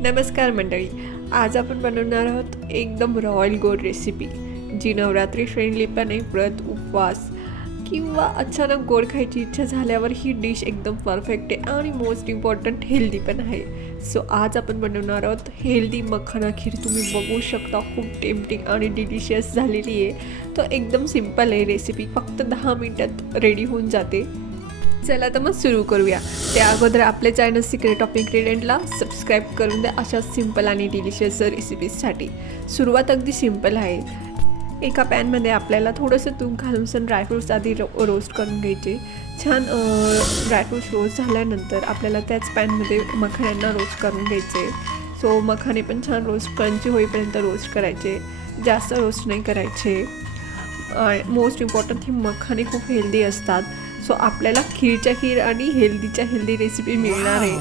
नमस्कार मंडळी. आज आपण बनवणार आहोत एकदम रॉयल गोड रेसिपी, जी नवरात्री फ्रेंडली पण आहे. व्रत, उपवास किंवा अचानक गोड खायची इच्छा झाल्यावर ही डिश एकदम परफेक्ट आहे आणि मोस्ट इम्पॉर्टंट हेल्दी पण आहे. सो आज आपण बनवणार आहोत हेल्दी मखाना खीर. तुम्ही बघू शकता खूप टेम्पटिंग आणि डिलिशियस झालेली आहे. तो एकदम सिम्पल आहे रेसिपी, फक्त 10 मिनिटात रेडी होऊन जाते. चला तर मग सुरू करूया. त्या अगोदर आपल्या चॅनल सिक्रेट ऑफ इन्ग्रेडियंटला सबस्क्राईब करून द्या अशा सिंपल आणि डिलिशियस रेसिपीजसाठी. सुरुवात अगदी सिंपल आहे. एका पॅनमध्ये आपल्याला थोडंसं तूप घालून ड्रायफ्रूट्स आधी रोस्ट करून घ्यायचे. छान ड्रायफ्रूट्स रोस्ट झाल्यानंतर आपल्याला त्याच पॅनमध्ये मखाण्यांना रोस्ट करून घ्यायचे. सो मखाणे पण छान रोस्ट क्रंची होईपर्यंत रोस्ट करायचे, जास्त रोस्ट नाही करायचे. मोस्ट इम्पॉर्टंट ही मखाणे खूप हेल्दी असतात. सो आपल्याला खीर आणि हेल्दी रेसिपी मिळणार आहे.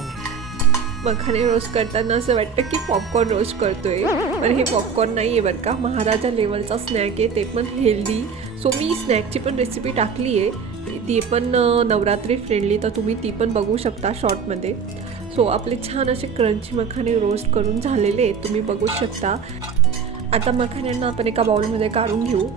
मखाने रोस्ट करताना असं वाटतं की पॉपकॉर्न रोस्ट करतोय, पण हे पॉपकॉर्न नाही आहे बरं का. महाराजा लेवलचा स्नॅक आहे, ते पण हेल्दी. सो मी स्नॅकची पण रेसिपी टाकली आहे, ती पण नवरात्री फ्रेंडली, तर तुम्ही ती पण बघू शकता शॉर्टमध्ये. सो आपले छान असे क्रंची मखाने रोस्ट करून झालेले आहेत, तुम्ही बघू शकता. आता मखाण्यांना आपण एका बाउलमध्ये काढून घेऊ.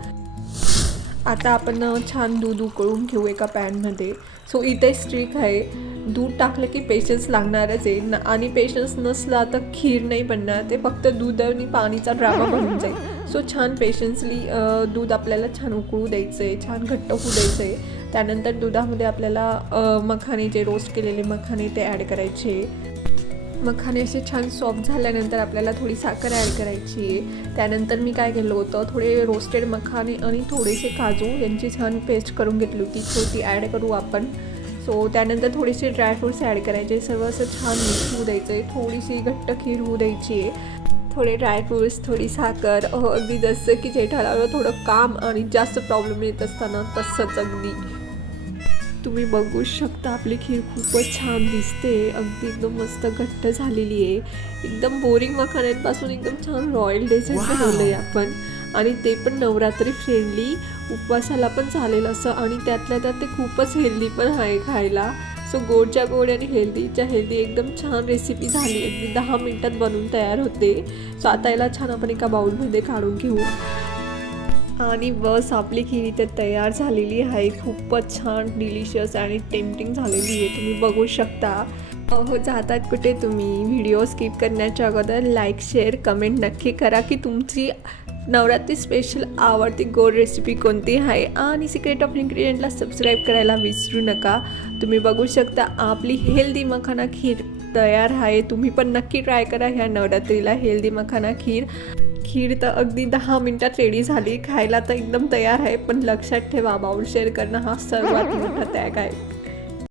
आता आपण छान दूध उकळून घेऊ एका पॅनमध्ये. सो इथे स्ट्रिक आहे, दूध टाकलं की पेशन्स लागणारच आहे आणि पेशन्स नसला तर खीर नाही बनणार, ते फक्त दूध आणि पाणीचा ड्रामा बनून जाईल. सो छान पेशन्सली दूध आपल्याला छान उकळू द्यायचं आहे, छान घट्ट होऊ द्यायचं आहे. त्यानंतर दुधामध्ये आपल्याला मखाने, जे रोस्ट केलेले मखाने ते ॲड करायचे. मखाने असे छान सॉफ्ट झाल्यानंतर आपल्याला थोडी साखर ॲड करायची आहे. त्यानंतर मी काय केलं होतं, थोडे रोस्टेड मखाने आणि थोडेसे काजू यांची छान पेस्ट करून घेतली होती, सो ती ॲड करू आपण. सो त्यानंतर थोडेसे ड्रायफ्रूट्स ॲड करायचे. सर्व असं छान मिक्स होऊ द्यायचं आहे. थोडीशी घट्ट खीर होऊ द्यायची आहे. थोडे ड्रायफ्रूट्स, थोडी साखर, अगदी जसं की जेठालाल थोडं काम आणि जास्त प्रॉब्लेम येत असताना तसंच अगदी तुम्ही बघू शकता. आपली खीर खूपच छान दिसते, अगदी एकदम मस्त घट्ट झालेली आहे. एकदम बोरिंग मखाण्यांपासून एकदम छान रॉयल डेझर्ट बनवलं आहे आपण, आणि ते पण नवरात्री फ्रेंडली, उपवासाला पण चालेल असं, आणि त्यातल्या त्यात ते खूपच हेल्दी पण आहे खायला. सो गोडच्या गोड आणि हेल्दीच्या हेल्दी एकदम छान रेसिपी झाली. अगदी 10 मिनिटात बनवून तयार होते. सो आता याला छान आपण एका बाउलमध्ये काढून घेऊ. आणि बस आपली खीर इथे तयार झालेली आहे. खूपच छान डिलिशियस आणि टेम्पटिंग झालेली आहे, तुम्ही बघू शकता. जातात कुठे तुम्ही? व्हिडिओ स्किप करण्याच्या अगोदर लाईक, शेअर, कमेंट नक्की करा की तुमची नवरात्री स्पेशल आवडती गोड रेसिपी कोणती आहे, आणि सिक्रेट ऑफ इन्ग्रेडियंटला सबस्क्राईब करायला विसरू नका. तुम्ही बघू शकता आपली हेल्दी मखाना खीर तयार आहे. तुम्ही पण नक्की ट्राय करा ह्या नवरात्रीला हेल्दी मखाना खीर. खीर तर अगदी 10 मिनिटात रेडी झाली, खायला तर एकदम तयार आहे. पण लक्षात ठेवा, बाउल शेअर करणं हा सर्वात मोठा त्याग आहे.